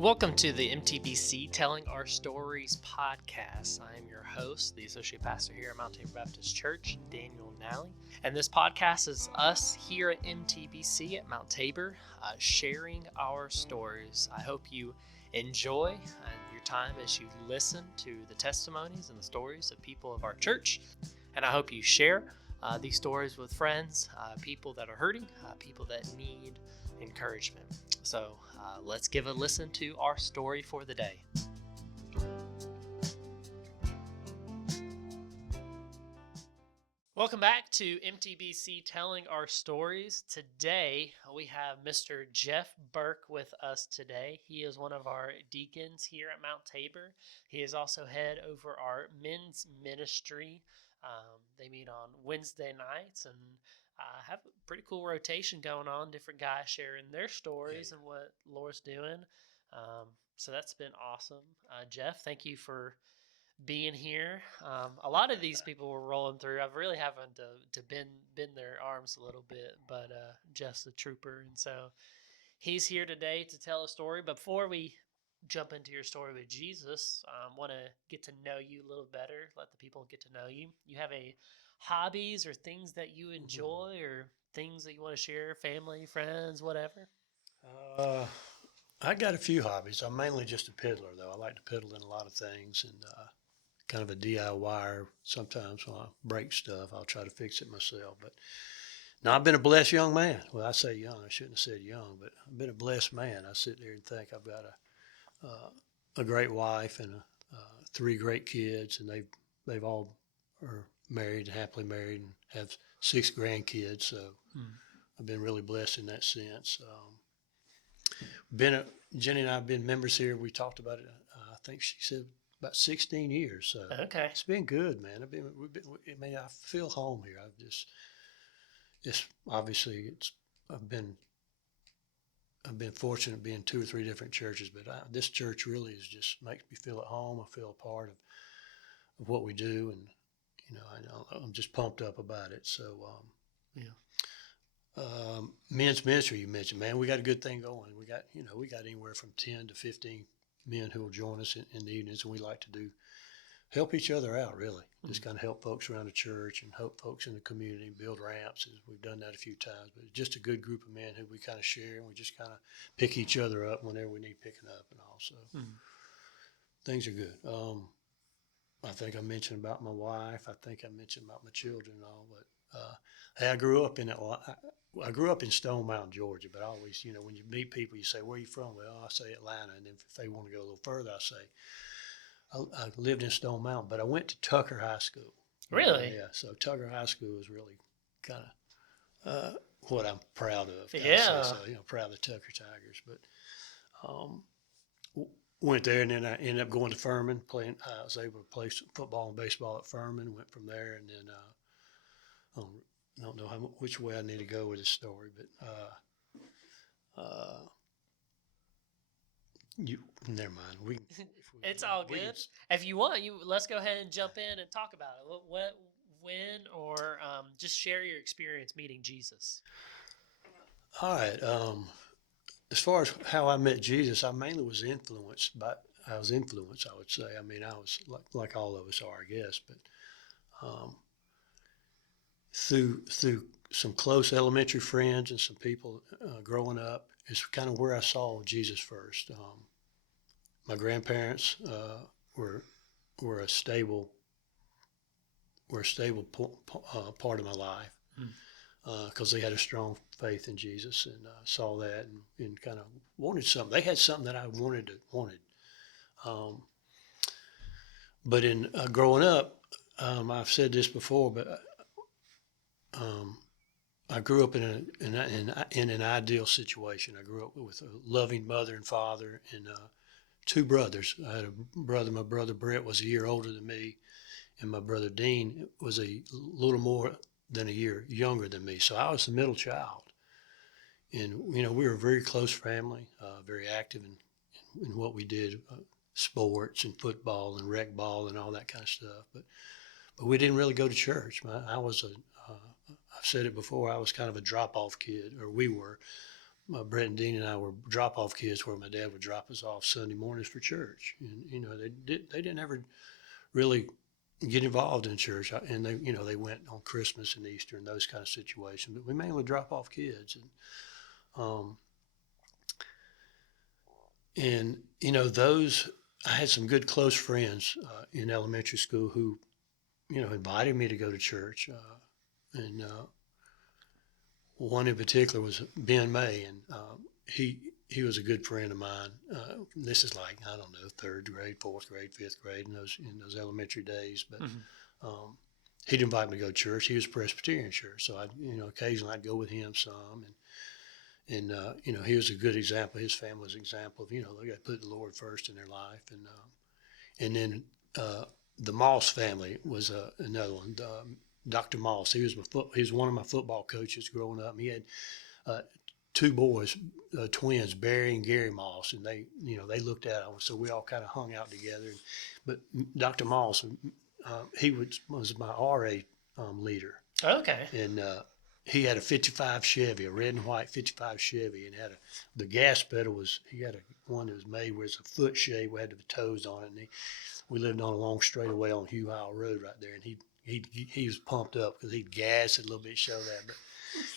Welcome to the MTBC Telling Our Stories podcast. I am your host, the Associate Pastor here at Mount Tabor Baptist Church, Daniel Nally. And this podcast is us here at MTBC at Mount Tabor sharing our stories. I hope you enjoy your time as you listen to the testimonies and the stories of people of our church. And I hope you share these stories with friends, people that are hurting, people that need encouragement. So let's give a listen to our story for the day. Welcome back to MTBC Telling Our Stories. Today we have Mr. Jeff Burke with us today. He is one of our deacons here at Mount Tabor. He is also head over our men's ministry. They meet on Wednesday nights and have a pretty cool rotation going on. Different guys sharing their stories and what Lord's doing. So that's been awesome. Jeff, thank you for being here. A lot of these people were rolling through. I've really having to bend their arms a little bit, but Jeff's a trooper, and so he's here today to tell a story. But before we jump into your story with Jesus, want to get to know you a little better, let the people get to know you. You have hobbies or things that you enjoy or things that you want to share, family, friends, whatever? I got a few hobbies. I'm mainly just a peddler, though. I like to peddle in a lot of things and kind of a DIYer. Sometimes when I break stuff, I'll try to fix it myself. But now I've been a blessed young man. Well, I say young. I shouldn't have said young, but I've been a blessed man. I sit there and think I've got a great wife and three great kids, and they've all are married, happily married, and have 6 grandkids. So I've been really blessed in that sense. Jenny and I have been members here. We talked about it. I think she said about 16 years. So Okay, it's been good, man. I feel home here. I've been fortunate being 2 or 3 different churches, but this church really just makes me feel at home. I feel a part of what we do, and I'm just pumped up about it. So men's ministry you mentioned, man, we got a good thing going. We got anywhere from 10 to 15 men who will join us in the evenings, and we like to help each other out, really. Just kind of help folks around the church and help folks in the community, build ramps. We've done that a few times, but just a good group of men who we kind of share, and we just kind of pick each other up whenever we need picking up and all. So things are good. I think I mentioned about my wife. I think I mentioned about my children and all, but hey, I grew up in Stone Mountain, Georgia, but I always, when you meet people, you say, where are you from? Well, I say Atlanta, and then if they want to go a little further, I say, I lived in Stone Mountain, but I went to Tucker High School. really? Yeah, so Tucker High School is really kind of what I'm proud of. Yeah. So, proud of the Tucker Tigers. But went there, and then I ended up going to Furman, playing. I was able to play football and baseball at Furman, went from there, and then I don't know which way I need to go with this story, but never mind. It's all good. If you want, let's go ahead and jump in and talk about it. When, or just share your experience meeting Jesus. All right. As far as how I met Jesus, I mainly was influenced, I would say. I mean, I was like all of us are, I guess, but through some close elementary friends and some people growing up is kind of where I saw Jesus first. My grandparents were a stable part of my life because they had a strong faith in Jesus, and saw that and kind of wanted something. They had something that I wanted. But in growing up, I've said this before, but I grew up in an ideal situation. I grew up with a loving mother and father, and 2 brothers. I had a brother. My brother Brett was a year older than me, and my brother Dean was a little more than a year younger than me. So I was the middle child, and we were a very close family, very active in what we did, sports and football and rec ball and all that kind of stuff. But we didn't really go to church. I've said it before. I was kind of a drop-off kid, or we were. Brett and Dean and I were drop-off kids where my dad would drop us off Sunday mornings for church. And, they didn't ever really get involved in church. And they went on Christmas and Easter and those kind of situations. But we mainly drop off kids. I had some good close friends in elementary school who, invited me to go to church. And one in particular was Ben May, and he was a good friend of mine. This is like, I don't know, third grade, fourth grade, fifth grade in those elementary days. But he'd invite me to go to church. He was Presbyterian church, so occasionally I'd go with him some. And he was a good example. His family was an example of, they got to put the Lord first in their life. And then the Moss family was another one. Dr. Moss, he was one of my football coaches growing up. He had two boys, twins, Barry and Gary Moss, and they looked at us, so we all kind of hung out together. But Dr. Moss, he was my RA leader. Okay. And he had a 55 Chevy, a red and white 55 Chevy, and the gas pedal he had one that was made where it's a foot shape, we had the toes on it, and we lived on a long straightaway on Hugh Howell Road right there, and he was pumped up because he'd gas it a little bit, show that.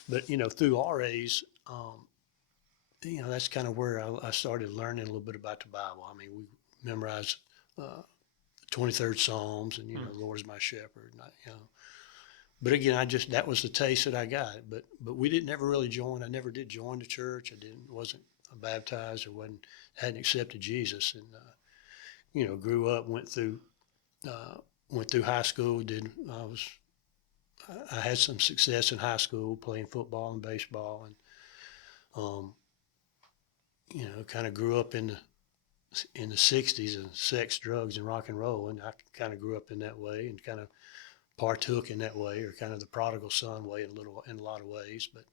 But through RAs, that's kind of where I started learning a little bit about the Bible. I mean, we memorized 23rd Psalms, and the Lord is my shepherd. And but again, that was the taste that I got. But we didn't ever really join. I never did join the church. Wasn't baptized or hadn't accepted Jesus, and grew up, went through high school. I had some success in high school playing football and baseball, and kind of grew up in the 60s and sex, drugs, and rock and roll, and I kind of grew up in that way and kind of partook in that way, or kind of the prodigal son way in a lot of ways. But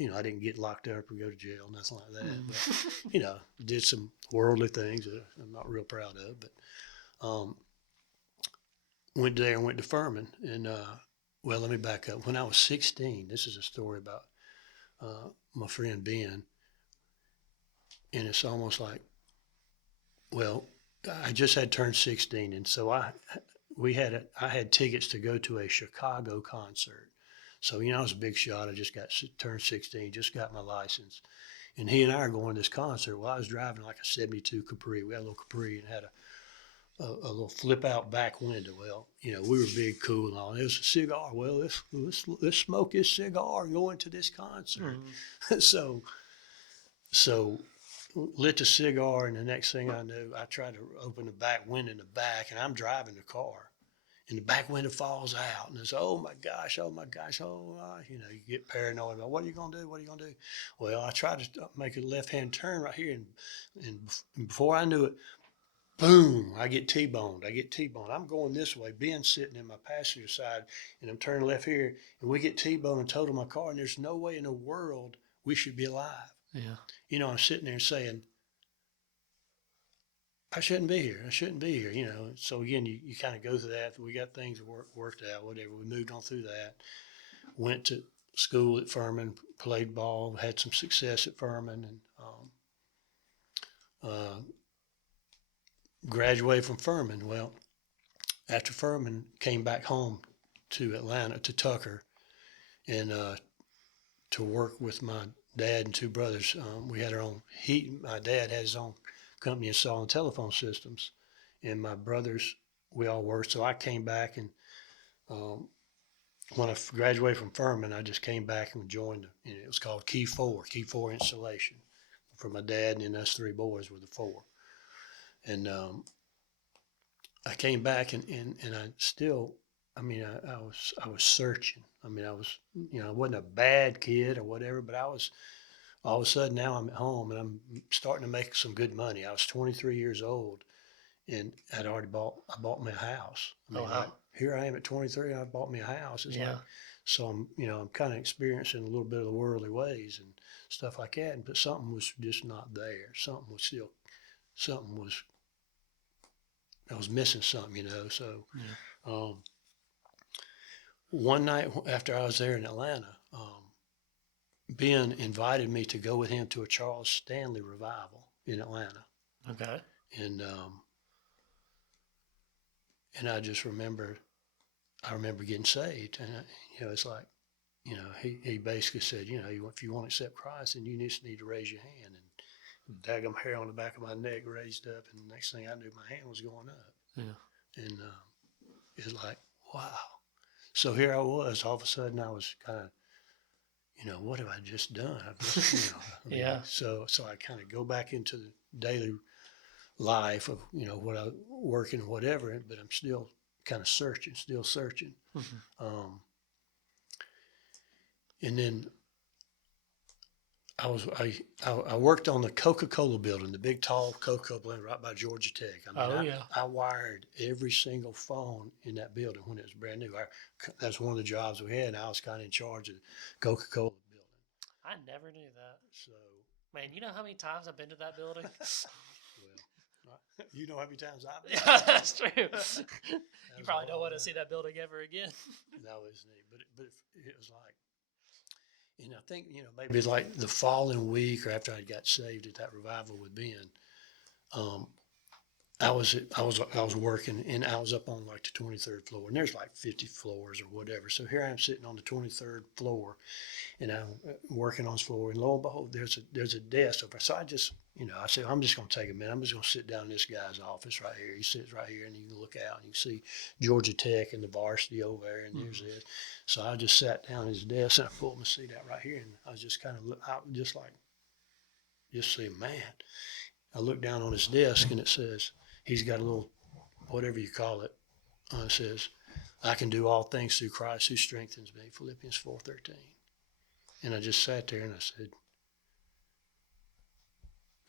I didn't get locked up or go to jail, nothing like that. But did some worldly things that I'm not real proud of. But went there and went to Furman, and well, let me back up. When I was 16, this is a story about my friend Ben, and it's almost like, well, I just had turned 16, and so I had tickets to go to a Chicago concert. So, I was a big shot. I just turned 16, just got my license. And he and I are going to this concert. Well, I was driving like a 72 Capri. We had a little Capri and had a little flip out back window. Well, we were big, cool, and all. And it was a cigar. Well, let's smoke this cigar and go into this concert. So lit the cigar, and the next thing I knew, I tried to open the back window in the back, and I'm driving the car, and the back window falls out, and it's, oh my gosh, you get paranoid about what are you gonna do? Well, I tried to make a left-hand turn right here, and before I knew it, boom, I get T-boned. I'm going this way. Ben's sitting in my passenger side, and I'm turning left here, and we get T-boned and total my car, and there's no way in the world we should be alive. Yeah. I'm sitting there saying, I shouldn't be here. So again, you kind of go through that. We got things worked out, whatever. We moved on through that. Went to school at Furman, played ball, had some success at Furman, and graduated from Furman. Well, after Furman, came back home to Atlanta, to Tucker, and to work with my dad and two brothers. We had our own my dad had his own company installing telephone systems, and my brothers, we all worked. So I came back, and when I graduated from Furman, I just came back and joined. It was called Key 4 Installation, for my dad, and then us three boys were the four. And I came back, and I still, I was searching. I wasn't a bad kid or whatever, but I was. All of a sudden, now I'm at home and I'm starting to make some good money. I was 23 years old, and I bought me a house. Here I am at 23, and I bought me a house. So I'm kind of experiencing a little bit of the worldly ways and stuff like that. But something was just not there. I was missing something, So one night after I was there in Atlanta, Ben invited me to go with him to a Charles Stanley revival in Atlanta, Okay. and I just remember, I remember getting saved, and it's like, he basically said, if you want to accept Christ, then you just need to raise your hand, and daggum hair on the back of my neck raised up, and the next thing I knew, my hand was going up, Yeah. and it's like, wow. So here I was, all of a sudden I was kind of, what have I just done? I've just, Yeah. so I kind of go back into the daily life of, what I working, whatever, but I'm still kind of still searching. Mm-hmm. And then I worked on the Coca-Cola building, the big tall Coca-Cola building right by Georgia Tech. I mean, Oh, yeah. I wired every single phone in that building when it was brand new. That's one of the jobs we had, and I was kind of in charge of the Coca-Cola building. I never knew that. So, Man, you know how many times I've been to that building? well, you know how many times I've been. Yeah, that's true. You was probably a don't while want to back. see that building ever again. That was neat, but it was like, and I think maybe like the following week or after I got saved at that revival with Ben, um, I was working, and I was up on like the 23rd floor, and there's like 50 floors or whatever. So here I am sitting on the 23rd floor, and I'm working on this floor, and lo and behold, there's a desk over. So I just, I said, I'm just going to take a minute. I'm just going to sit down in this guy's office right here. He sits right here, and you can look out and you can see Georgia Tech and the varsity over there, and there's it. So I just sat down at his desk, and I pulled my seat out right here, and I was just kind of out, just say, man. I looked down on his desk, and it says, he's got a little, whatever you call it, it says, I can do all things through Christ who strengthens me, Philippians 4:13. And I just sat there and I said,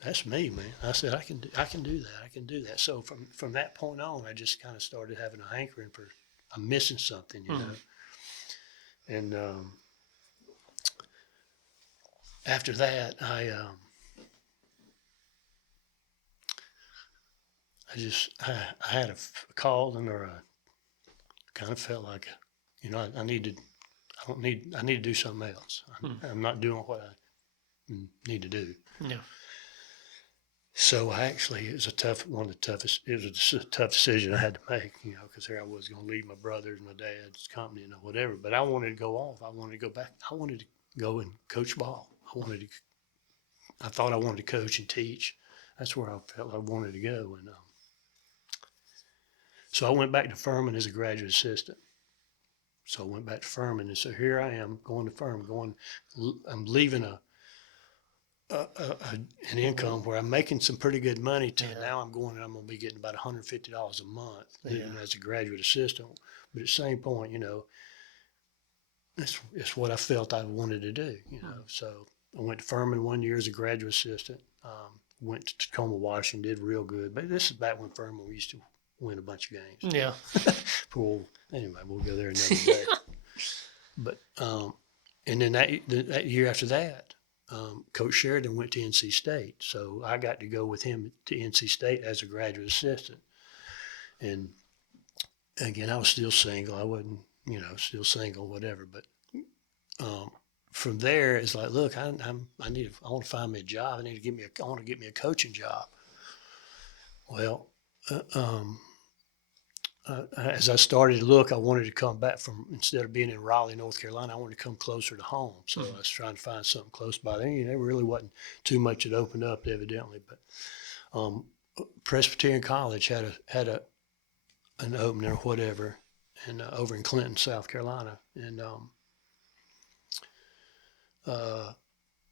that's me, man. I said, I can do that. I can do that. So from that point on, I just kind of started having a hankering for, I'm missing something, know. And after that, I had a calling, or kind of felt like, I need to do something else. I'm not doing what I need to do. Yeah. So it was a tough decision I had to make, because here I was going to leave my brothers, my dad's company, and whatever. But I wanted to go off. I wanted to go back. I wanted to go and coach ball. I thought I wanted to coach and teach. That's where I felt I wanted to go. And so I went back to Furman as a graduate assistant. So I went back to Furman, and so here I am going to Furman. I'm leaving an income where I'm making some pretty good money to now I'm going to be getting about $150 a month living as a graduate assistant. But at the same point, it's what I felt I wanted to do, So I went to Furman 1 year as a graduate assistant. Went to Tacoma, Washington, did real good. But this is back when Furman we used to win a bunch of games. Yeah. Anyway, we'll go there another day. But and then that year after that, Coach Sheridan went to NC State, so I got to go with him to NC State as a graduate assistant. And again, I was still single. I wasn't, still single, whatever. But from there, it's like, look, I want to find me a job. I want to get me a coaching job. Well, as I started to look, I wanted to come back instead of being in Raleigh, North Carolina, I wanted to come closer to home. So I was trying to find something close by there. There really wasn't too much that opened up, evidently. But Presbyterian College had an opening or whatever, and over in Clinton, South Carolina, and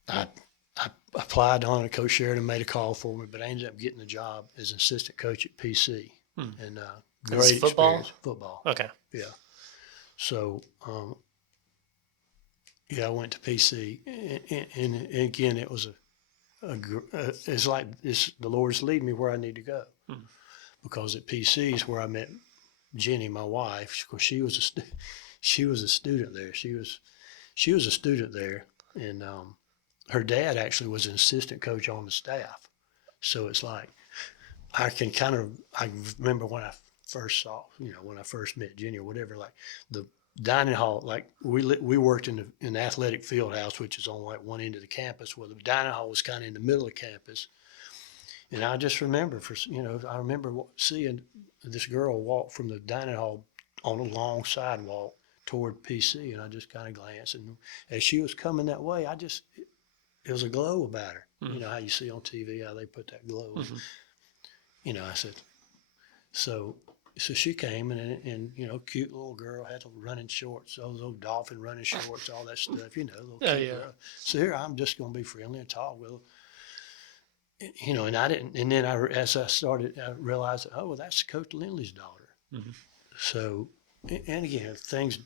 I applied on it. Coach Sheridan made a call for me, but I ended up getting a job as an assistant coach at PC, and great football? experience. Football. Okay. Yeah. So, I went to PC, and again, it was it's like this. The Lord's leading me where I need to go, because at PC is where I met Jenny, my wife. Of course, she was a student there. She was a student there, and her dad actually was an assistant coach on the staff. So it's like I remember when I first met Jenny or whatever, like dining hall, like we worked in the athletic field house, which is on like one end of the campus, where the dining hall was kind of in the middle of campus. And I just remember, I remember seeing this girl walk from the dining hall on a long sidewalk toward PC, and I just kind of glanced, and as she was coming that way, it was a glow about her. Mm-hmm. You know how you see on TV how they put that glow. Mm-hmm. You know, I said, so she came and cute little girl had running shorts, those old dolphin running shorts, all that stuff. Little Oh, cute yeah. girl. So here I'm just gonna be friendly and talk with her. And I didn't. And then as I started, I realized, oh, well, that's Coach Lindley's daughter. Mm-hmm. So, and again, things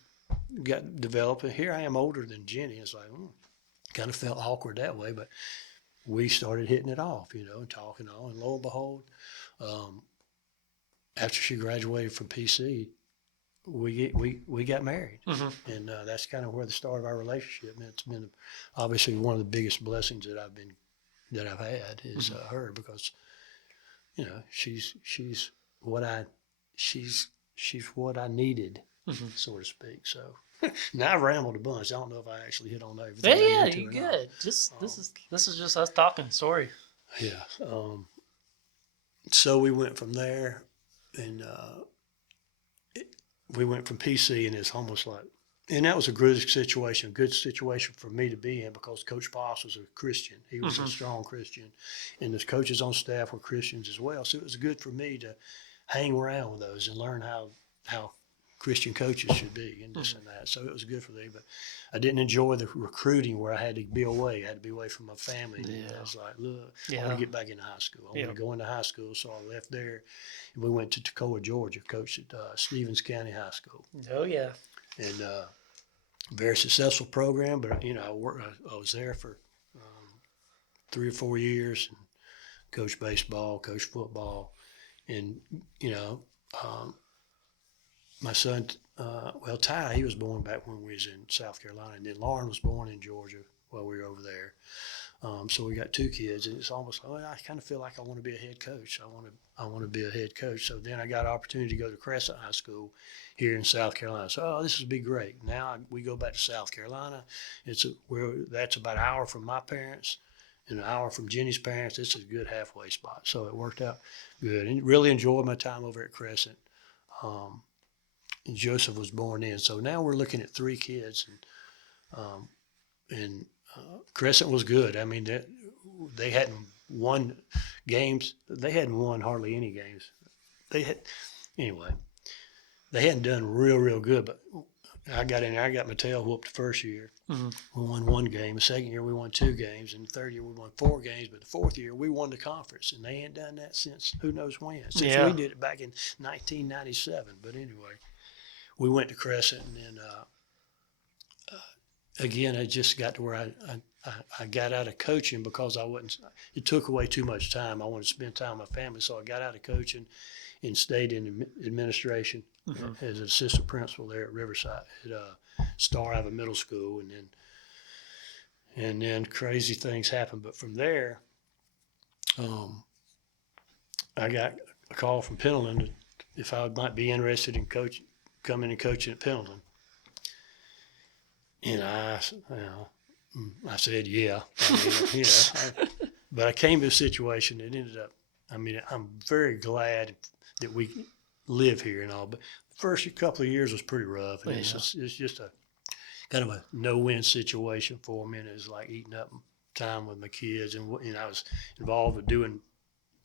got developed. And here I am, older than Jenny. It's like, kind of felt awkward that way, but we started hitting it off, and talking on. And lo and behold, after she graduated from PC, we got married, Mm-hmm. and that's kind of where the start of our relationship. And it's been obviously one of the biggest blessings that I've had is her, because she's what I needed, so to speak. So now I've rambled a bunch. I don't know if I actually hit on everything. Yeah, you good. Just this is just us talking story. Yeah. So we went from there, and we went from PC, and it's almost like, and that was a good situation for me to be in, because Coach Boss was a Christian. He was a strong Christian, and the coaches on staff were Christians as well. So it was good for me to hang around with those and learn how Christian coaches should be and this and that. So it was good for me, but I didn't enjoy the recruiting where I had to be away. I had to be away from my family. Yeah. And I was like, look, I want to get back into high school. I want to go into high school. So I left there, and we went to Toccoa, Georgia, coached at Stevens County High School. Oh, yeah. And very successful program, but I was there for 3 or 4 years, and coached baseball, coached football, and my son, Ty, he was born back when we was in South Carolina, and then Lauren was born in Georgia while we were over there. So we got 2 kids, and it's almost like, I kind of feel like I want to be a head coach. I want to be a head coach. So then I got an opportunity to go to Crescent High School here in South Carolina. So, this would be great. Now we go back to South Carolina. That's about an hour from my parents and an hour from Jenny's parents. It's a good halfway spot. So it worked out good, and really enjoyed my time over at Crescent. And Joseph was born in. So now we're looking at 3 kids, and Crescent was good. I mean, they hadn't won games. They hadn't won hardly any games. They hadn't done real good. But I got in there. I got my tail whooped the first year. Mm-hmm. We won 1 game. The second year we won 2 games, and the third year we won 4 games. But the fourth year we won the conference, and they ain't done that since who knows when. Since we did it back in 1997. But anyway, we went to Crescent, and then again, I just got to where I got out of coaching because it took away too much time. I wanted to spend time with my family, so I got out of coaching and stayed in administration as an assistant principal there at Riverside, at Star Ivy Middle School, and then crazy things happened. But from there, I got a call from Pendleton if I might be interested in coming and coaching at Pendleton. And I said, yeah. But I came to a situation that ended up, I'm very glad that we live here and all, but the first couple of years was pretty rough. And it's just a kind of a no-win situation for me, and it was like eating up time with my kids. And I was involved with doing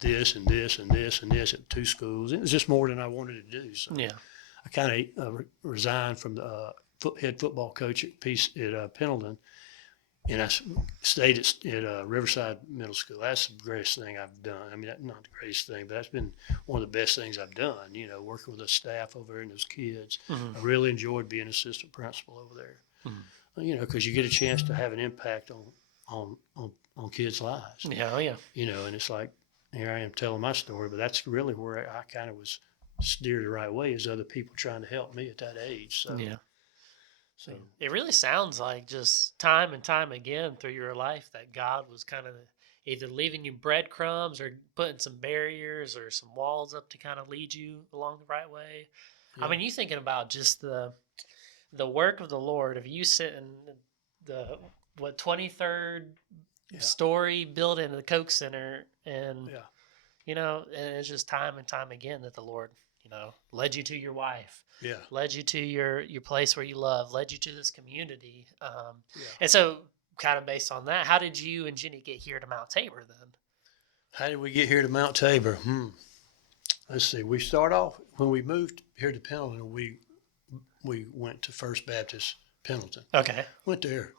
this and this and this and this at 2 schools. It was just more than I wanted to do. So I kind of resigned from the head football coach at Pendleton, and I stayed at Riverside Middle School. That's the greatest thing I've done. I mean, not the greatest thing, but that's been one of the best things I've done, working with the staff over there and those kids. I really enjoyed being assistant principal over there, because you get a chance to have an impact on kids' lives. Yeah, yeah. And it's like, here I am telling my story, but that's really where I kind of was steered the right way, is other people trying to help me at that age. So yeah. So it really sounds like just time and time again through your life that God was kind of either leaving you breadcrumbs or putting some barriers or some walls up to kind of lead you along the right way. Yeah. I mean, you thinking about just the the work of the Lord, if you sit in the 23rd Yeah. story building of the Coke Center, and Yeah. and it's just time and time again that the Lord, led you to your wife, Yeah. led you to your place where you love, led you to this community. Yeah. And so, kind of based on that, how did you and Jenny get here to Mount Tabor then? How did we get here to Mount Tabor? Let's see. We start off when we moved here to Pendleton. We went to First Baptist Pendleton. Okay. Went there.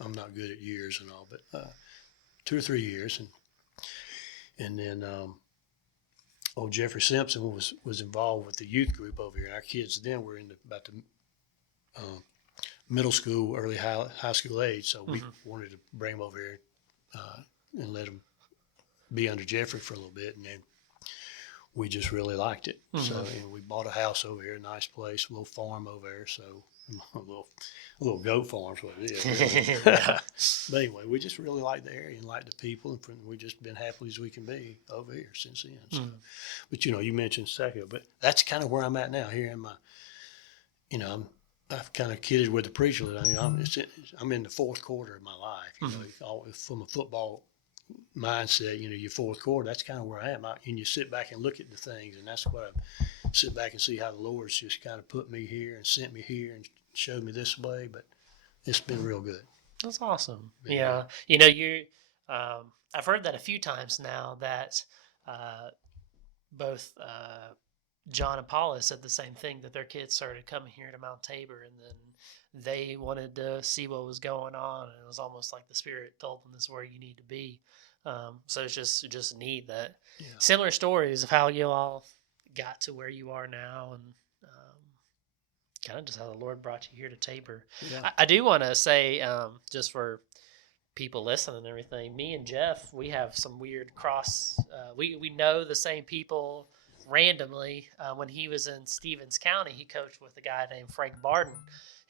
I'm not good at years and all, but 2 or 3 years, and then old Jeffrey Simpson was involved with the youth group over here. And our kids then were about the middle school, early high school age, so we wanted to bring them over here and let them be under Jeffrey for a little bit, and then we just really liked it. So and we bought a house over here, a nice place, a little farm over there. So a little goat farm's what it is. But anyway, we just really like the area and like the people, and we've just been happy as we can be over here since then. So. But you mentioned Seco, but that's kind of where I'm at now. Here in my, I've kind of kidded with the preacher that I'm in the fourth quarter of my life. From a football mindset, your fourth quarter, that's kind of where I am. And you sit back and look at the things, and that's what I sit back and see how the Lord's just kind of put me here and sent me here and showed me this way. But it's been real good. That's awesome. Yeah. I've heard that a few times now that both John and Paula said the same thing, that their kids started coming here to Mount Tabor, and then they wanted to see what was going on, and it was almost like the Spirit told them this is where you need to be. So it's just neat that similar stories of how you all got to where you are now, and kind of just how the Lord brought you here to Tabor. Yeah. I do want to say, just for people listening and everything, me and Jeff, we have some weird cross. We know the same people randomly. When he was in Stevens County, he coached with a guy named Frank Barden,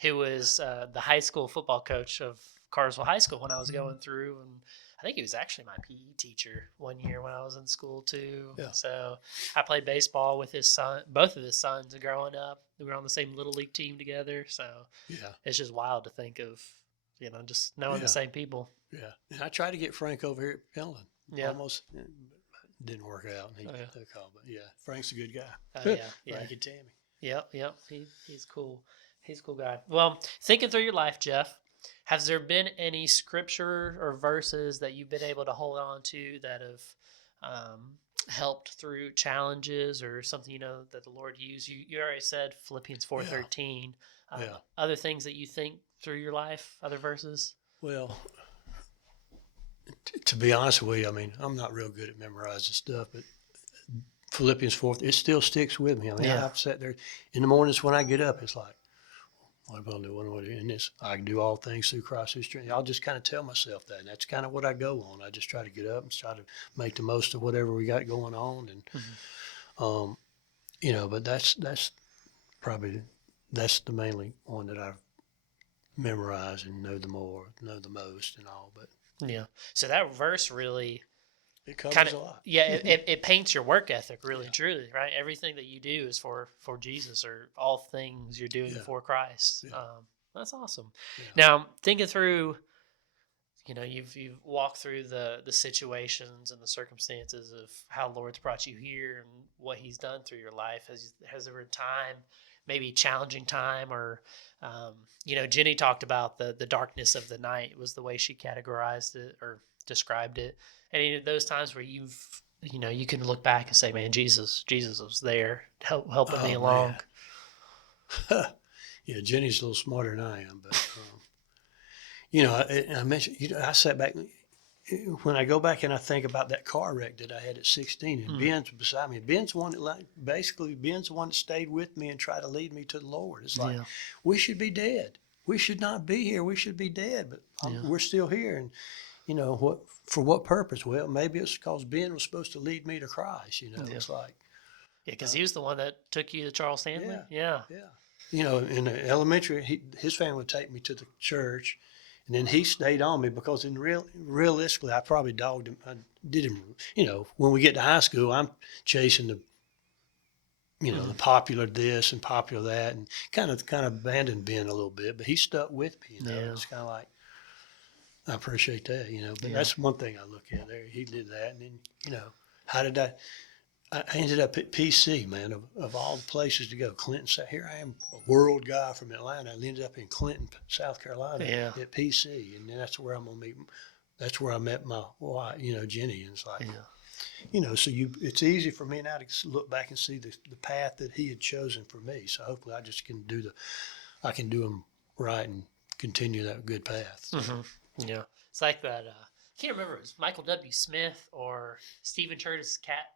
who was the high school football coach of Cartersville High School when I was going through, and I think he was actually my PE teacher one year when I was in school too. Yeah. So I played baseball with his son, both of his sons growing up. We were on the same little league team together. So it's just wild to think of, just knowing the same people. Yeah. And I tried to get Frank over here at Pendleton. Yeah. Almost didn't work out. And he took off. But Frank's a good guy. Frank and Tammy. Yep. He's cool. He's a cool guy. Well, thinking through your life, Jeff, has there been any scripture or verses that you've been able to hold on to that have helped through challenges, or something that the Lord used? You already said Philippians 4:13. Other things that you think through your life, other verses? Well, to be honest with you, I'm not real good at memorizing stuff, but Philippians 4, it still sticks with me. I've sat there in the mornings when I get up, it's like, what am I doing? And this, I can do all things through Christ who strengthens. I'll just kind of tell myself that, and that's kind of what I go on. I just try to get up and try to make the most of whatever we got going on, and but that's probably the mainly one that I've memorized and know the most and all. But so that verse really it covers a lot. It paints your work ethic really, truly, right? Everything that you do is for Jesus, or all things you're doing for Christ. That's awesome. Now, thinking through, you've walked through the situations and the circumstances of how the Lord's brought you here and what He's done through your life. Has there been time, maybe challenging time, or Jenny talked about the darkness of the night was the way she categorized it or described it. Any of those times where you can look back and say, man, Jesus was there helping me along. Jenny's a little smarter than I am, but I mentioned, I sat back when I go back and I think about that car wreck that I had at 16, and Ben's beside me. Ben's the one that stayed with me and tried to lead me to the Lord. It's like, we should be dead. We should not be here. We should be dead, but we're still here. And for what purpose? Well, maybe it's because Ben was supposed to lead me to Christ. It's like, because he was the one that took you to Charles Stanley. Yeah. In the elementary, his family would take me to the church, and then he stayed on me because realistically, I probably dogged him. I did him. When we get to high school, I'm chasing you know, the popular this and popular that, and kind of abandoned Ben a little bit, but he stuck with me. You know, Yeah. it's kind of like, I appreciate that. You know, but Yeah. that's one thing I look at there. He did that, and then, you know, how did I ended up at PC, man, of all the places to go. Clinton, here I am, a world guy from Atlanta. I ended up in Clinton, South Carolina at PC, and then that's where I'm going to meet. That's where I met my wife, you know, Jenny. And it's like, you know, so it's easy for me now to look back and see the path that he had chosen for me. So hopefully I just can do them right and continue that good path. Mm-hmm. Yeah. It's like that, I can't remember, it was Michael W. Smith or Stephen Curtis Chapman.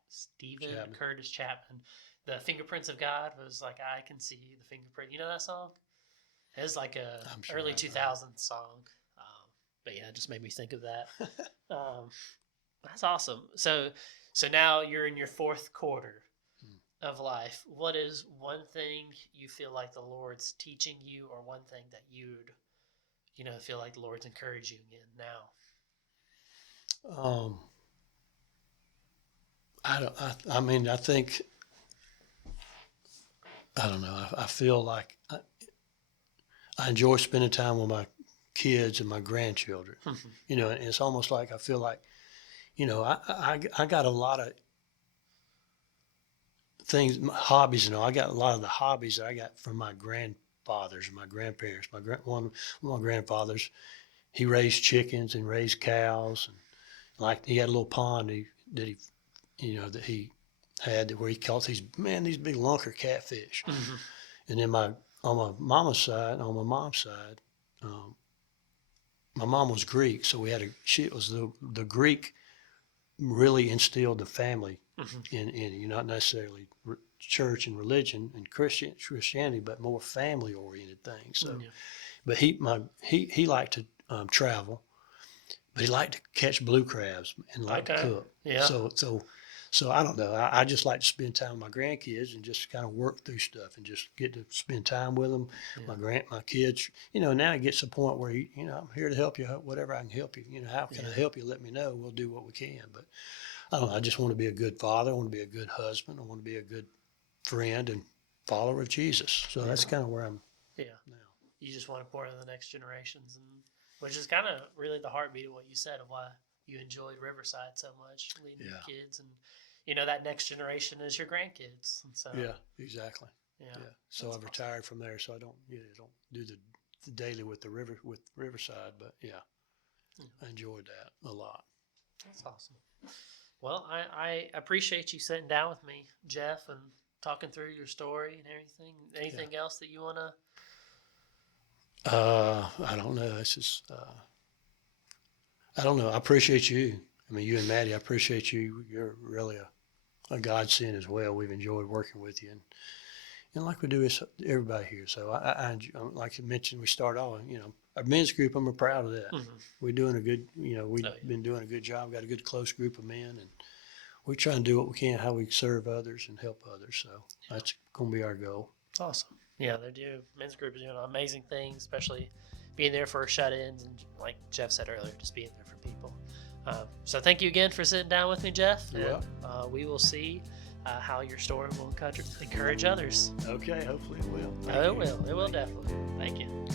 The Fingerprints of God was like, I can see the fingerprint. You know that song? It was like a early 2000s song. But yeah, it just made me think of that. That's awesome. So now you're in your fourth quarter of life. What is one thing you feel like the Lord's teaching you, or one thing that you'd, you know, feel like the Lord's encouraging you in now? I mean, I think, I don't know. I feel like I enjoy spending time with my kids and my grandchildren. Mm-hmm. You know, and it's almost like I feel like, you know, I got a lot of things, hobbies. You know, I got a lot of the hobbies that I got from my grandfathers and my grandparents. One of my grandfathers, he raised chickens and raised cows, and like he had a little pond that he had where he caught these big lunker catfish. Mm-hmm. And then on my mom's side, my mom was Greek, so it was the Greek really instilled the family in you, not necessarily church and religion and Christianity, but more family oriented things. So, but he liked to travel, but he liked to catch blue crabs and like to cook. Yeah. So I don't know. I just like to spend time with my grandkids and just kind of work through stuff and just get to spend time with them. Yeah. My kids, you know, now it gets to the point where, you know, I'm here to help you, whatever I can help you. You know, how can I help you? Let me know. We'll do what we can. But I don't know. I just want to be a good father. I want to be a good husband. I want to be a good friend and follower of Jesus. So that's kind of where I'm now. You just want to pour into the next generations, and which is kind of really the heartbeat of what you said of why you enjoyed Riverside so much, leading your kids, and you know that next generation is your grandkids. And so exactly. Yeah. So I've retired from there, so I don't do the daily with Riverside, but I enjoyed that a lot. That's awesome. Well, I appreciate you sitting down with me, Jeff, and talking through your story and everything. Anything else that you want to? I don't know. It's just, I don't know. I appreciate you. I mean, you and Maddie, I appreciate you. You're really a godsend as well. We've enjoyed working with you. And like we do with everybody here. So I like you mentioned, we start off, you know, our men's group, I'm proud of that. Mm-hmm. We're doing a good, you know, we've been doing a good job. Got a good close group of men, and we're trying to do what we can, how we serve others and help others. So that's going to be our goal. Awesome. Yeah, they do. Men's group is doing amazing things, especially being there for shut-ins, and like Jeff said earlier, just being there for people. So thank you again for sitting down with me, Jeff. Yeah. And we will see how your story will encourage others. Okay, hopefully it will. It will definitely. Thank you.